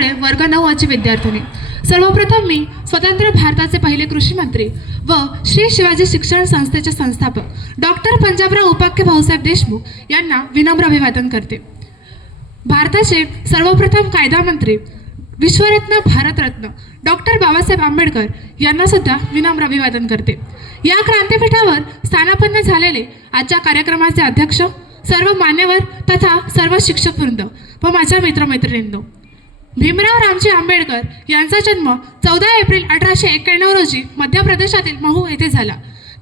काळे वर्ग 9 ची विद्यार्थिनी। सर्वप्रथम मी स्वतंत्र भारताचे पहिले कृषी मंत्री व श्री शिवाजी शिक्षण संस्थेचे संस्थापक डॉक्टर पंजाबराव उपाख्य भाऊसाहेब देशमुख यांना विनम्र अभिवादन करते। भारताचे सर्वप्रथम कायदा मंत्री विश्वरत्न भारतरत्न डॉक्टर बाबासाहेब आंबेडकर यांना सुद्धा विनम्र अभिवादन करते। या क्रांतीपीठावर स्थानापन्न झालेले आजच्या कार्यक्रमाचे अध्यक्ष, सर्व मान्यवर तथा सर्व शिक्षकवृंद व माझ्या मित्रमैत्रिणींनो, भीमराव रामजी आंबेडकर यांचा जन्म 14 एप्रिल 1891 रोजी मध्य प्रदेशातील महू येथे झाला।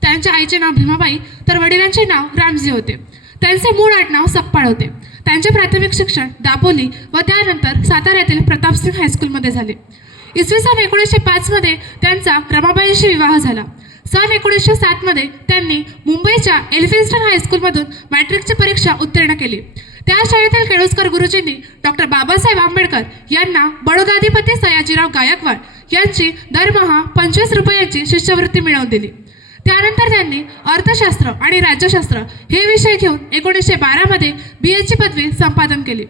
त्यांच्या आईचे नाव भीमाबाई तर वडिलांचे नाव रामजी होते। त्यांचे मूळ आडनाव सकपाळ होते। त्यांचे प्राथमिक शिक्षण दापोली व त्यानंतर साताऱ्यातील प्रतापसिंग हायस्कूलमध्ये झाले। इसवी सन 1905 मध्ये त्यांचा रमाबाईंशी विवाह झाला। सन 1907 मध्ये त्यांनी मुंबईच्या एल्फिन्स्टन हायस्कूलमधून मॅट्रिकची परीक्षा उत्तीर्ण केली। त्या शाळेतील केळुस्कर गुरुजींनी डॉक्टर बाबासाहेब आंबेडकर यांना बडोदाधिपती सयाजीराव गायकवाड यांची दरमहा 25 रुपयांची शिष्यवृत्ती मिळवून दिली। त्यानंतर त्यांनी अर्थशास्त्र आणि राज्यशास्त्र हे विषय घेऊन 1912 मध्ये BA ची पदवी संपादन केली।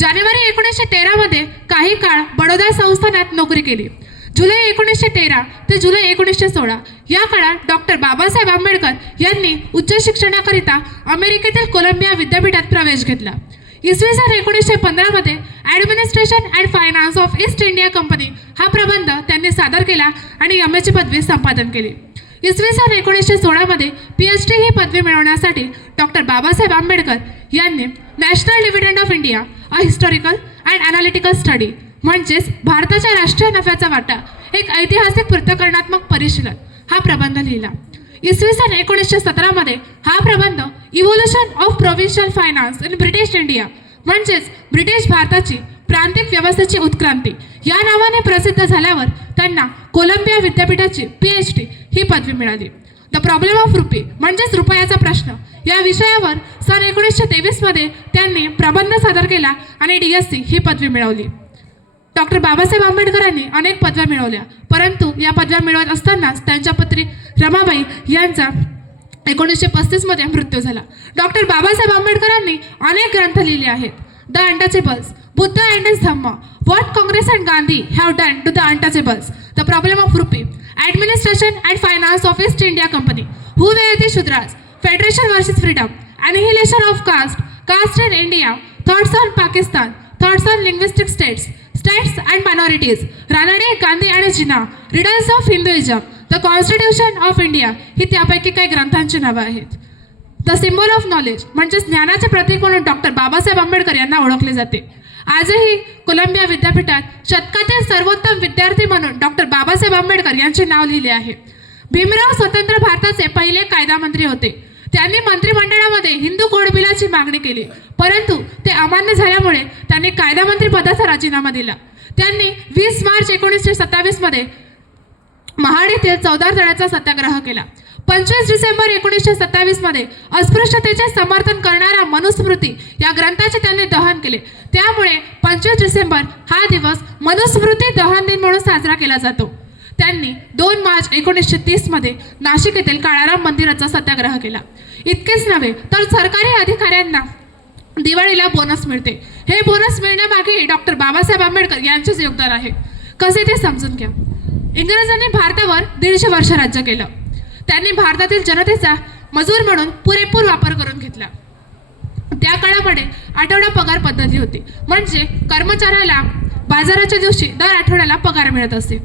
जानेवारी 1913 मध्ये काही काळ बडोदा संस्थानात नोकरी केली। जुलै 1913 ते जुलै 1916 या काळात डॉक्टर बाबासाहेब आंबेडकर यांनी उच्च शिक्षणाकरिता अमेरिकेतील कोलंबिया विद्यापीठात प्रवेश घेतला। इसवी सन 1915 मध्ये administration and finance of East India company हा प्रबंध त्यांनी सादर केला आणि MA ची पदवी संपादन केली। इसवी सन 1916 मध्ये PhD ही पदवी मिळवण्यासाठी डॉक्टर बाबासाहेब आंबेडकर यांनी national dividend of India a historical and analytical study म्हणजेच भारताच्या राष्ट्रीय नफ्याचा वाटा एक ऐतिहासिक पृथक्करणात्मक परिशीलन हा प्रबंध लिहिला। इसवी सन 1917 मध्ये हा प्रबंध evolution of provincial finance in British India म्हणजेच ब्रिटिश भारताची प्रांतिक व्यवस्थेची उत्क्रांती या नावाने प्रसिद्ध झाल्यावर त्यांना कोलंबिया विद्यापीठाची PhD ही पदवी मिळाली। द प्रॉब्लेम ऑफ रुपी म्हणजेच रुपयाचा प्रश्न या विषयावर सन 1923 मध्ये त्यांनी प्रबंध सादर केला आणि DSc ही पदवी मिळवली। डॉक्टर बाबासाहेब आंबेडकरांनी अनेक पदव्या मिळवल्या, परंतु या पदव्या मिळवत असतानाच त्यांच्या पत्नी रमाबाई यांचा 1935 मध्ये मृत्यू झाला। डॉक्टर बाबासाहेब आंबेडकरांनी अनेक ग्रंथ लिहिले आहेत। The untouchables, Buddha and his Dhamma, what Congress and Gandhi have done to the untouchables, the problem of rupee, administration and finance of East India Company, who were the Shudras, federation versus freedom, annihilation of caste, caste in India, thoughts on Pakistan, thoughts on linguistic states, states and minorities, Ranade, Gandhi आणि Jinnah, riddles of Hinduism, the constitution of India ही त्यापैकी काही ग्रंथांची नावं आहेत। The symbol of knowledge म्हणजेच ज्ञानाचे प्रतीक म्हणून डॉक्टर बाबासाहेब आंबेडकर यांना ओळखले जाते। आजही कोलंबिया विद्यापीठात शतकातील सर्वोत्तम विद्यार्थी म्हणून डॉक्टर बाबासाहेब आंबेडकर यांचे नाव लिहिले आहे। भीमराव स्वतंत्र भारताचे पहिले कायदा मंत्री होते। त्यांनी मंत्रिमंडळामध्ये हिंदू कोड बिलाची मागणी केली, परंतु ते अमान्य झाल्यामुळे त्यांनी कायदा मंत्री पदाचा राजीनामा दिला। त्यांनी 20 मार्च 1927 मध्ये महाड येथील चौदार तळ्याचा सत्याग्रह केला। 25 डिसेंबर 1927 मध्ये अस्पृश्यतेचे समर्थन करणारा मनुस्मृती या ग्रंथाचे त्यांनी दहन केले। त्यामुळे 25 डिसेंबर हा दिवस मनुस्मृती दहन दिन म्हणून साजरा केला जातो। त्यांनी 2 मार्च 1930 मध्ये नाशिक येथील काळाराम मंदिराचा सत्याग्रह केला। इतकेच नव्हे तर सरकारी अधिकाऱ्यांना दिवाळीला बोनस मिळते। हे बोनस मिळण्यामागे डॉक्टर बाबासाहेब आंबेडकर यांचेच योगदान आहे। कसे ते समजून घ्या। इंग्रजांनी भारतावर 150 वर्ष राज्य केलं। त्यांनी भारतातील जनतेचा मजूर म्हणून पुरेपूर वापर करून घेतला। त्या काळामध्ये आठवडा पगार पद्धती होती, म्हणजे कर्मचाऱ्याला बाजाराच्या दिवशी दर आठवड्याला पगार मिळत असे।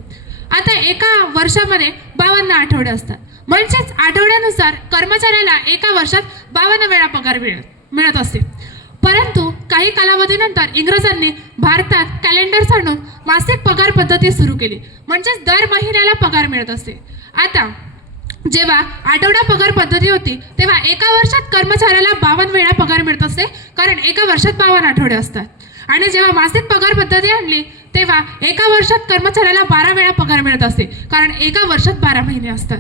आता एका वर्षामध्ये 52 आठवडे असतात, म्हणजेच आठवड्यानुसार कर्मचाऱ्याला एका वर्षात 52 वेळा पगार मिळत असे। परंतु काही कालावधीनंतर इंग्रजांनी भारतात कॅलेंडर आणून मासिक पगार पद्धती सुरू केली, म्हणजेच दर महिन्याला पगार मिळत असे। आता जेव्हा आठवडा पगार पद्धती होती तेव्हा एका वर्षात कर्मचाऱ्याला 52 वेळा पगार मिळत असे, कारण एका वर्षात 52 आठवडे असतात। आणि जेव्हा मासिक पगार पद्धती आणली तेव्हा एका वर्षात कर्मचाऱ्याला 12 वेळा पगार मिळत असे, कारण एका वर्षात 12 महिने असतात।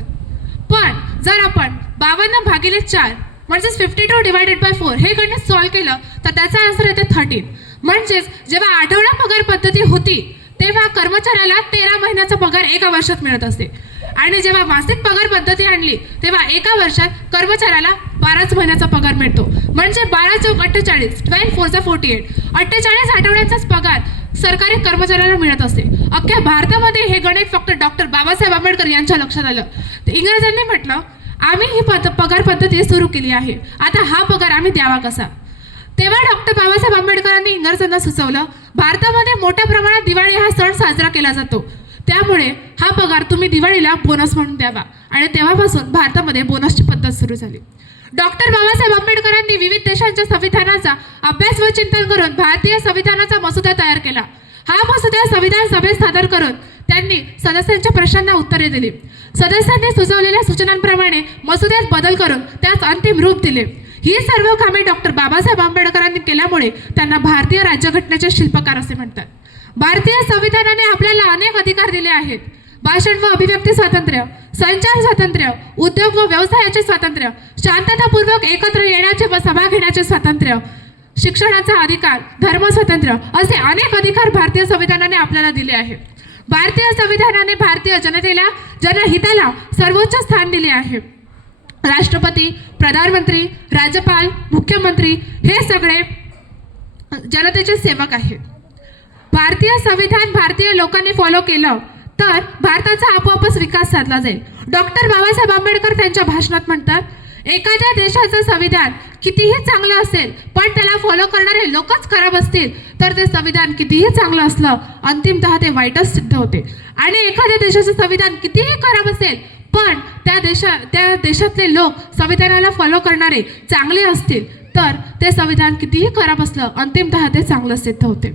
पण जर आपण 52 भागिले 4 म्हणजेच 52 डिवायडेड बाय 4 हे गणित सॉल्व्ह केलं तर त्याचा आन्सर येते 13। म्हणजेच जेव्हा आठवडा पगार पद्धती होती तेव्हा कर्मचाऱ्याला 13 महिन्याचा पगार एका वर्षात मिळत असे, आणि जेव्हा मासिक पगार पद्धती आणली तेव्हा एका वर्षात कर्मचाऱ्याला 12 महिन्याचा पगार मिळतो। म्हणजे 12 × 48, 12 × 4 = 48, 48 आठवड्यांचाच पगार सरकारी कर्मचाऱ्यांना मिळत असते. अख्ख्या भारतामध्ये हे गणित फक्त डॉक्टर बाबासाहेब आंबेडकर यांच्या लक्षात आलं. इंग्रजांनी म्हटलं, आम्ही ही पगार पद्धती सुरू केली आहे, आता हा पगार आम्ही द्यावा कसा. तेव्हा डॉक्टर बाबासाहेब आंबेडकरांनी इंग्रजांना सुचवलं, भारतामध्ये मोठ्या प्रमाणात दिवाळी हा सण साजरा केला जातो, त्यामुळे हा पगार तुम्ही दिवाळीला बोनस म्हणून द्यावा. आणि तेव्हापासून भारतामध्ये बोनसची पद्धत सुरू झाली. डॉक्टर बाबासाहेब आंबेडकरांनी विविध देशांच्या संविधानाचा अभ्यास व चिंतन करून भारतीय संविधानाचा मसुदा तयार केला. हा मसुदा संविधान सभेत सादर करून त्यांनी सदस्यांच्या प्रश्नांना उत्तरे दिली. सदस्यांनी सुचवलेल्या सूचनांप्रमाणे मसुद्यात बदल करून त्यास अंतिम रूप दिले. ही सर्व कामे डॉक्टर बाबासाहेब आंबेडकरांनी केल्यामुळे त्यांना भारतीय राज्यघटनेचे शिल्पकार असे म्हणतात. भारतीय संविधानाने आपल्याला अनेक अधिकार दिले आहेत. भाषण व अभिव्यक्ती स्वातंत्र्य, संचार स्वातंत्र्य, उद्योग व व्यवसायाचे स्वातंत्र्य, शांततापूर्वक एकत्र येण्याचे व सभा घेण्याचे स्वातंत्र्य, शिक्षणाचा अधिकार, धर्म स्वातंत्र्य असे अनेक अधिकार भारतीय संविधानाने आपल्याला दिले आहेत. भारतीय संविधानाने भारतीय जनतेला, जनहिताला सर्वोच्च स्थान दिले आहे. राष्ट्रपती, प्रधानमंत्री, राज्यपाल, मुख्यमंत्री हे सगळे जनतेचे सेवक आहेत. भारतीय संविधान भारतीय लोकांनी फॉलो केलं तर भारताचा आपोआपच विकास साधला जाईल. डॉक्टर बाबासाहेब आंबेडकर त्यांच्या भाषणात म्हणतात, एखाद्या देशाचं संविधान कितीही चांगलं असेल पण त्याला फॉलो करणारे लोकच खराब असतील तर ते संविधान कितीही चांगलं असलं अंतिमतः ते वाईटच सिद्ध होते. आणि एखाद्या देशाचं संविधान कितीही खराब असेल पण त्या देशातले लोक संविधानाला फॉलो करणारे चांगले असतील तर ते संविधान कितीही खराब असलं अंतिमतः ते चांगलं सिद्ध होते.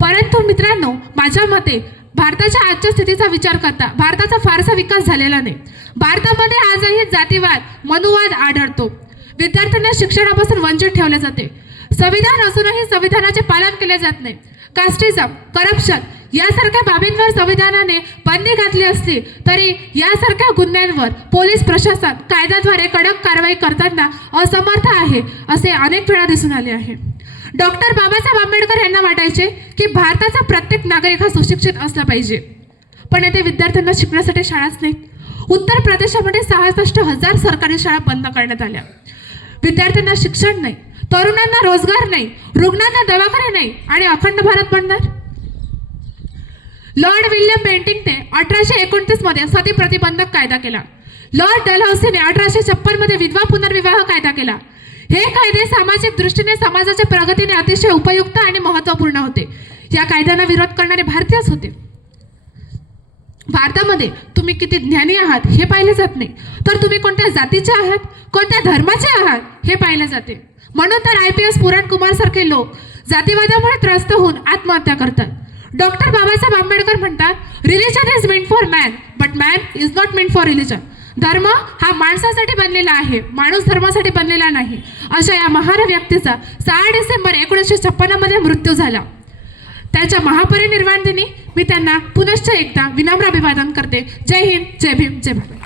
परंतु मित्रांनो, माझ्या मते भारताच्या आजच्या स्थितीचा विचार करता भारताचा फारसा विकास झालेला नाही. भारतामध्ये आजही जातीवाद, मनुवाद आढळतो. विद्यार्थ्यांना शिक्षणापासून वंचित ठेवले जाते. संविधान असूनही संविधानाचे पालन केले जात नाही. कास्टिझम, करप्शन यासारख्या बाबींवर संविधानाने बंदी घातली असली तरी यासारख्या गुन्ह्यांवर पोलीस प्रशासन कायद्याद्वारे कडक कारवाई करताना असमर्थ आहे असे अनेक वेळा दिसून आले आहे. डॉक्टर बाबासाहेब आंबेडकर यांना वाटायचे की भारताचा प्रत्येक नागरिक हा सुशिक्षित असला पाहिजे, पण येथे विद्यार्थ्यांना शिकण्यासाठी शाळाच नाहीत. उत्तर प्रदेशामध्ये 66,000 सरकारी शाळा बंद करण्यात आल्या. विद्यार्थ्यांना शिक्षण नाही, तरुणांना रोजगार नाही, रुग्णांना दवाखाने नाही आणि अखंड भारत बनणार. लॉर्ड विल्यम बेंटिंकने 1829 मध्ये सती प्रतिबंधक कायदा केला. लॉर्ड डलहौसीने 1856 मध्ये विधवा पुनर्विवाह कायदा केला. हे कायदे सामाजिक दृष्टीने समाजाच्या प्रगतीने अतिशय उपयुक्त आणि महत्त्वपूर्ण होते. या कायद्यांना विरोध करणारे भारतीयच होते. भारतामध्ये तुम्ही किती ज्ञानी आहात हे पाहिले जात नाही, तर तुम्ही कोणत्या जातीचे आहात, कोणत्या धर्माचे आहात हे पाहिले जाते. म्हणून तर IPS पुरण कुमार सारखे लोक जातीवादामुळे त्रस्त होऊन आत्महत्या करतात. डॉक्टर बाबासाहेब आंबेडकर म्हणतात, religion is meant for man but man is not meant for religion. धर्म हा माणसासाठी बनलेला आहे, माणूस धर्मासाठी बनलेला नाही. अशा या महान व्यक्तीचा 6 डिसेंबर 1956 मध्ये मृत्यू झाला. त्याच्या महापरिनिर्वाण दिनी मी त्यांना पुनश्च एकदा विनम्र अभिवादन करते. जय हिंद, जय भीम, जय भारत.